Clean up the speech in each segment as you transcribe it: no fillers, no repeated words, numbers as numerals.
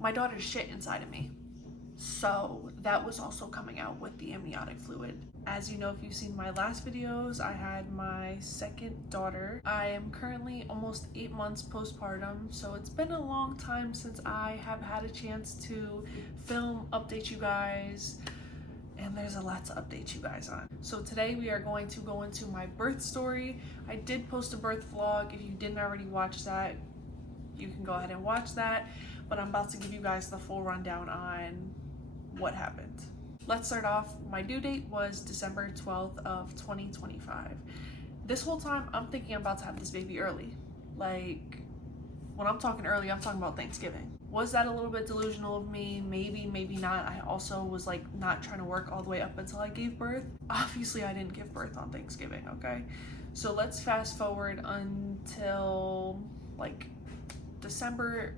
my daughter's shit inside of me. So that was also coming out with the amniotic fluid. As you know, if you've seen my last videos, I had my second daughter. I am currently almost 8 months postpartum, so it's been a long time since I have had a chance to film, update you guys, and there's a lot to update you guys on. So today we are going to go into my birth story. I did post a birth vlog. If you didn't already watch that, you can go ahead and watch that, but I'm about to give you guys the full rundown on what happened. Let's start off. My due date was December 12th of 2025. This whole time I'm thinking I'm about to have this baby early. Like, when I'm talking early, I'm talking about Thanksgiving. Was that a little bit delusional of me? Maybe, maybe not. I also was like not trying to work all the way up until I gave birth. Obviously I didn't give birth on Thanksgiving, okay? So let's fast forward until like December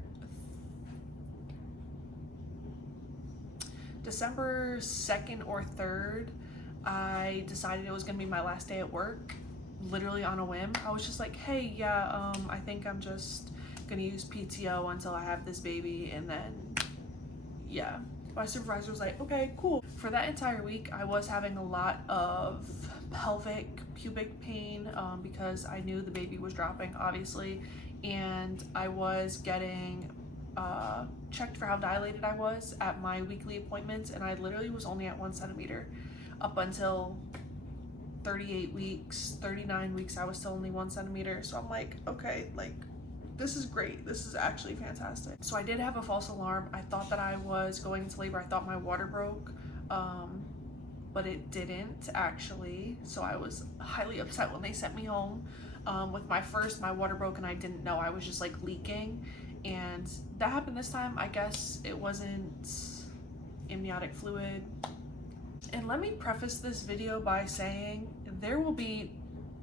2nd or 3rd. I decided it was gonna be my last day at work, literally on a whim. I was just like, hey, yeah, I think I'm just gonna use PTO until I have this baby, and then yeah. My supervisor was like, okay, cool. For that entire week, I was having a lot of pubic pain because I knew the baby was dropping, obviously, and I was getting checked for how dilated I was at my weekly appointments, and I literally was only at 1 centimeter up until 38 weeks, 39 weeks. I was still only 1 centimeter. So I'm like, okay, like this is great. This is actually fantastic. So I did have a false alarm. I thought that I was going into labor. I thought my water broke, but it didn't actually. So I was highly upset when they sent me home. With my water broke and I didn't know. I was just like leaking, and that happened this time. I guess it wasn't amniotic fluid. And let me preface this video by saying there will be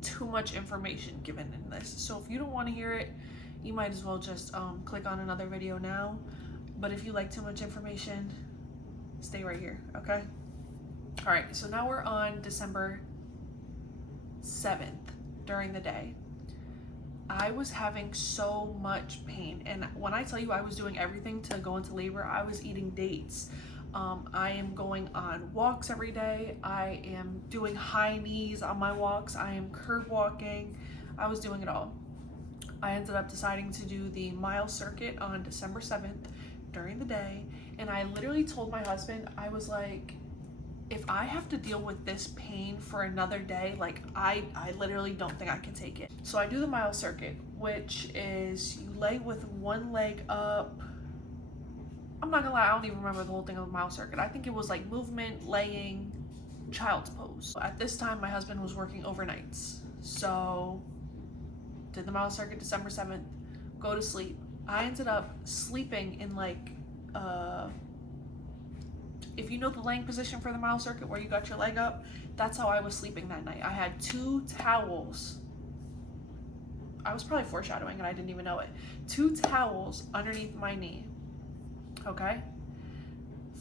too much information given in this. So if you don't want to hear it, you might as well just click on another video now. But if you like too much information, stay right here, okay? All right, so now we're on December 7th during the day. I was having so much pain, and when I tell you I was doing everything to go into labor, I was eating dates. I am going on walks every day. I am doing high knees on my walks. I am curb walking. I was doing it all. I ended up deciding to do the mile circuit on December 7th during the day, and I literally told my husband, I was like, if I have to deal with this pain for another day, like I literally don't think I can take it. So I do the mile circuit, which is you lay with one leg up. I'm not gonna lie, I don't even remember the whole thing of the mile circuit. I think it was like movement, laying, child's pose. At this time, my husband was working overnights. So did the mile circuit December 7th, go to sleep. I ended up sleeping in like, if you know the laying position for the mile circuit where you got your leg up, that's how I was sleeping that night. I had 2 towels. I was probably foreshadowing and I didn't even know it. 2 towels underneath my knee, okay?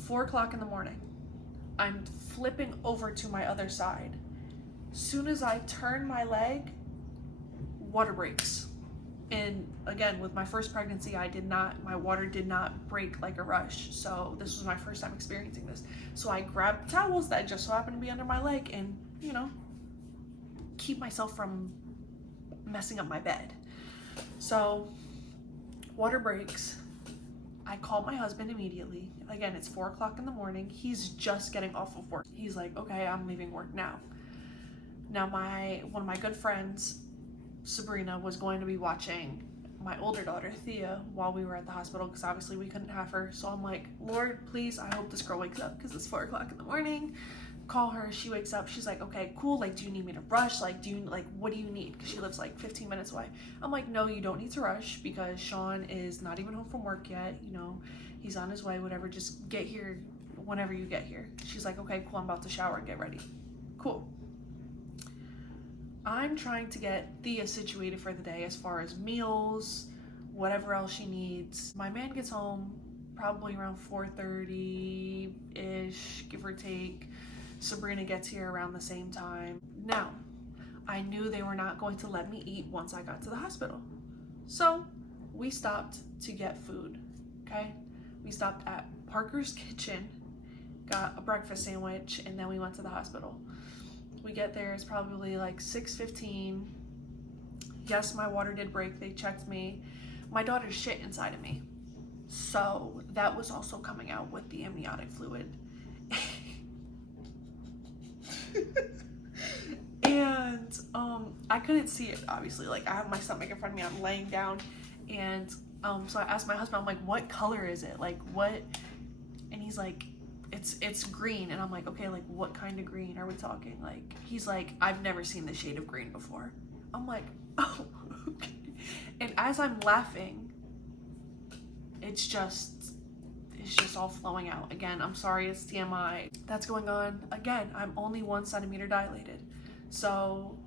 4 o'clock in the morning. I'm flipping over to my other side. Soon as I turn my leg, water breaks. And again, with my first pregnancy, my water did not break like a rush. So this was my first time experiencing this. So I grabbed towels that just so happened to be under my leg and, you know, keep myself from messing up my bed. So water breaks. I call my husband immediately. Again, it's 4 o'clock in the morning. He's just getting off of work. He's like, okay, I'm leaving work now. Now one of my good friends, Sabrina, was going to be watching my older daughter, Thea, while we were at the hospital, because obviously we couldn't have her. So I'm like, Lord, please, I hope this girl wakes up, because it's 4 o'clock in the morning. Call her, she wakes up, she's like, okay, cool, like, do you need me to rush? Like, what do you need? Because she lives like 15 minutes away. I'm like, no, you don't need to rush, because Sean is not even home from work yet, you know, he's on his way, whatever, just get here whenever you get here. She's like, okay, cool, I'm about to shower and get ready. Cool. I'm trying to get Thea situated for the day as far as meals, whatever else she needs. My man gets home probably around 4:30-ish, give or take. Sabrina gets here around the same time. Now, I knew they were not going to let me eat once I got to the hospital. So we stopped to get food, okay? We stopped at Parker's Kitchen, got a breakfast sandwich, and then we went to the hospital. We get there, it's probably like 6:15. Yes, my water did break. They checked me. My daughter's shit inside of me. So that was also coming out with the amniotic fluid. And I couldn't see it, obviously. Like, I have my stomach in front of me, I'm laying down, and so I asked my husband, I'm like, what color is it? Like, what? And he's like, it's green. And I'm like, okay, like, what kind of green are we talking? Like, he's like, I've never seen this shade of green before. I'm like, oh, okay. And as I'm laughing, it's just all flowing out. Again, I'm sorry, it's TMI. That's going on. Again, I'm only 1 centimeter dilated. So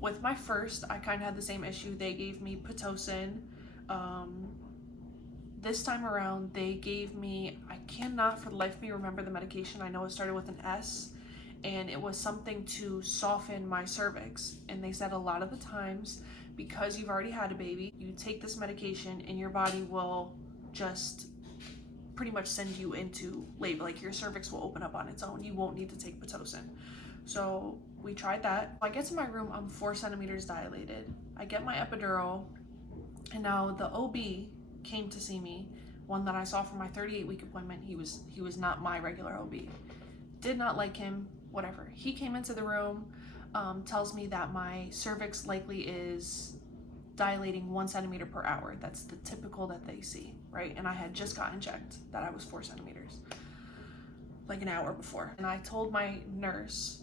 with my first, I kind of had the same issue. They gave me Pitocin. This time around, they gave me, I cannot for the life of me remember the medication. I know it started with an S, and it was something to soften my cervix. And they said a lot of the times, because you've already had a baby, you take this medication and your body will just pretty much send you into labor. Like, your cervix will open up on its own. You won't need to take Pitocin. So we tried that. I get to my room, I'm 4 centimeters dilated. I get my epidural, and now the OB came to see me, one that I saw for my 38-week appointment. He was not my regular OB. Did not like him, whatever. He came into the room, tells me that my cervix likely is dilating 1 centimeter per hour. That's the typical that they see, right? And I had just gotten checked that I was 4 centimeters, like an hour before. And I told my nurse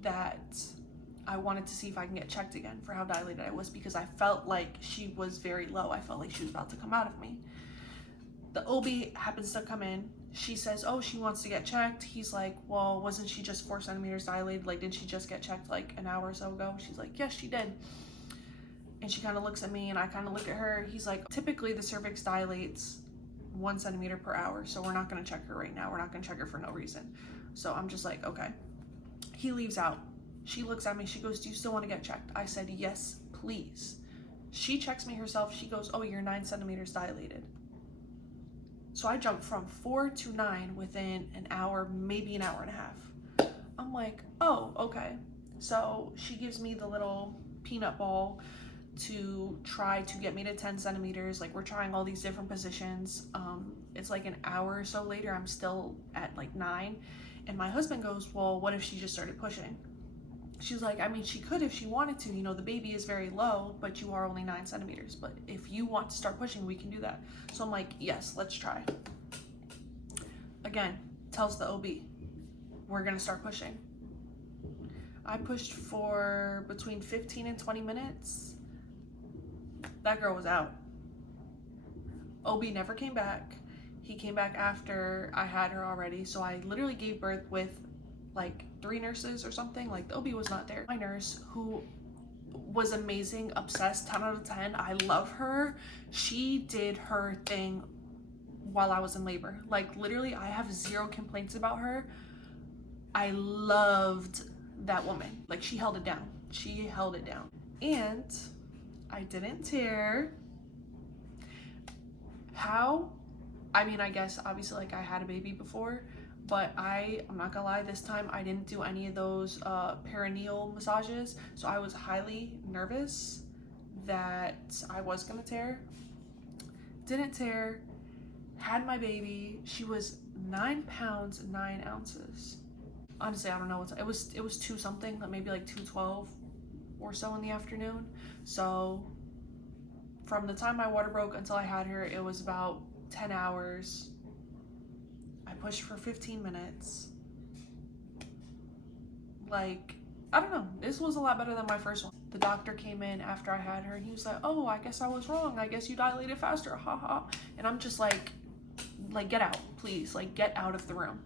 that I wanted to see if I can get checked again for how dilated I was, because I felt like she was very low. I felt like she was about to come out of me. The OB happens to come in. She says, oh, she wants to get checked. He's like, well, wasn't she just 4 centimeters dilated? Like, didn't she just get checked like an hour or so ago? She's like, yes, she did. And she kind of looks at me, and I kind of look at her. He's like, typically the cervix dilates 1 centimeter per hour, so we're not going to check her right now. We're not going to check her for no reason. So I'm just like, okay. He leaves out. She looks at me. She goes, do you still want to get checked? I said, yes, please. She checks me herself. She goes, oh, you're 9 centimeters dilated. So I jumped from 4 to 9 within an hour, maybe an hour and a half. I'm like, oh, okay. So she gives me the little peanut ball to try to get me to 10 centimeters. Like, we're trying all these different positions. It's like an hour or so later, I'm still at like 9. And my husband goes, well, what if she just started pushing? She's like, I mean, she could if she wanted to. You know, the baby is very low, but you are only 9 centimeters. But if you want to start pushing, we can do that. So I'm like, yes, let's try. Again, tells the OB, we're going to start pushing. I pushed for between 15 and 20 minutes. That girl was out. OB never came back. He came back after I had her already. So I literally gave birth with like 3 nurses or something. Like, the OB was not there. My nurse, who was amazing, obsessed, 10 out of 10. I love her. She did her thing while I was in labor. Like, literally, I have 0 complaints about her. I loved that woman. Like, she held it down. She held it down. And I didn't tear. How? I mean, I guess obviously, like, I had a baby before, but I'm not gonna lie, this time I didn't do any of those perineal massages, so I was highly nervous that I was gonna tear. Didn't tear. Had my baby. She was 9 pounds 9 ounces. Honestly, I don't know what it was 2 something, maybe like 2:12 or so in the afternoon. So from the time my water broke until I had her, it was about 10 hours. I pushed for 15 minutes. Like, I don't know, this was a lot better than my first one. The doctor came in after I had her, and he was like, oh, I guess I was wrong. I guess you dilated faster, haha. And I'm just like, get out, please. Like, get out of the room.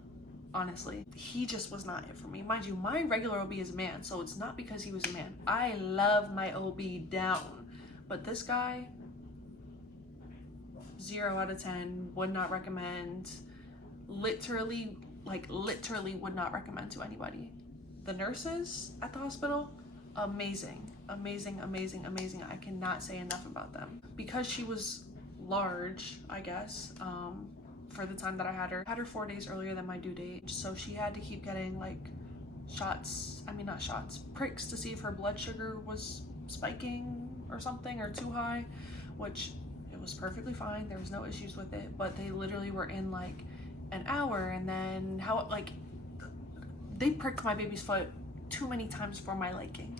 Honestly, he just was not it for me. Mind you, my regular OB is a man, so it's not because he was a man. I love my OB down, but this guy, 0 out of 10, would not recommend. Literally would not recommend to anybody. The nurses at the hospital, amazing, amazing, amazing, amazing. I cannot say enough about them. Because she was large, I guess, for the time that I had her. I had her 4 days earlier than my due date, so she had to keep getting like pricks to see if her blood sugar was spiking or something, or too high, which it was perfectly fine. There was no issues with it, but they literally were in like an hour, and then they pricked my baby's foot too many times for my liking.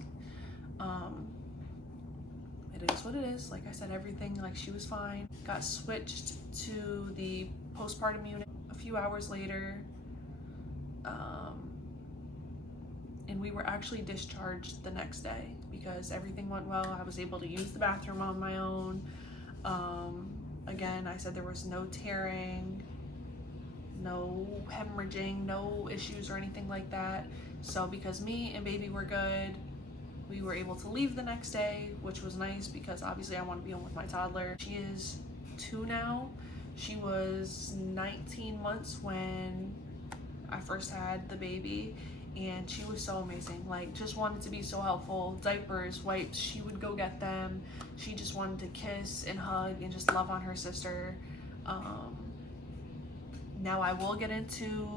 It is what it is. Like I said, everything, like, she was fine. Got switched to the postpartum unit a few hours later, and we were actually discharged the next day because everything went well. I was able to use the bathroom on my own. Again, I said there was no tearing, no hemorrhaging, no issues or anything like that. So because me and baby were good, we were able to leave the next day, which was nice because obviously I want to be home with my toddler. She is 2 now. She was 19 months when I first had the baby, and she was so amazing. Like, just wanted to be so helpful. Diapers, wipes, she would go get them. She just wanted to kiss and hug and just love on her sister. Now I will get into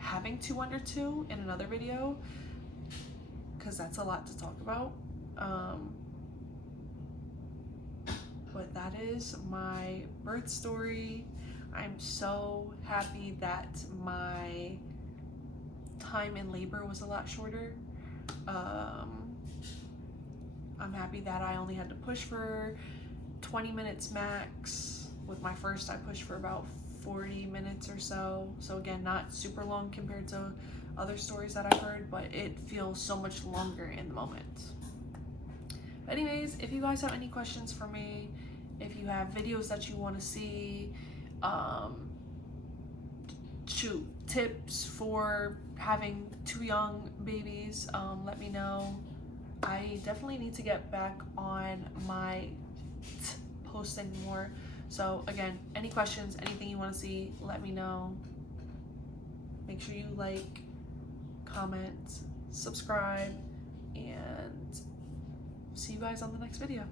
having 2 under 2 in another video, because that's a lot to talk about. But that is my birth story. I'm so happy that my time in labor was a lot shorter. I'm happy that I only had to push for 20 minutes max. With my first, I pushed for about 40 minutes or so. So again, not super long compared to other stories that I've heard, but it feels so much longer in the moment. But anyways, if you guys have any questions for me, if you have videos that you want to see, tips for having 2 young babies, let me know. I definitely need to get back on my posting more. So again, any questions, anything you want to see, let me know. Make sure you like, comment, subscribe, and see you guys on the next video.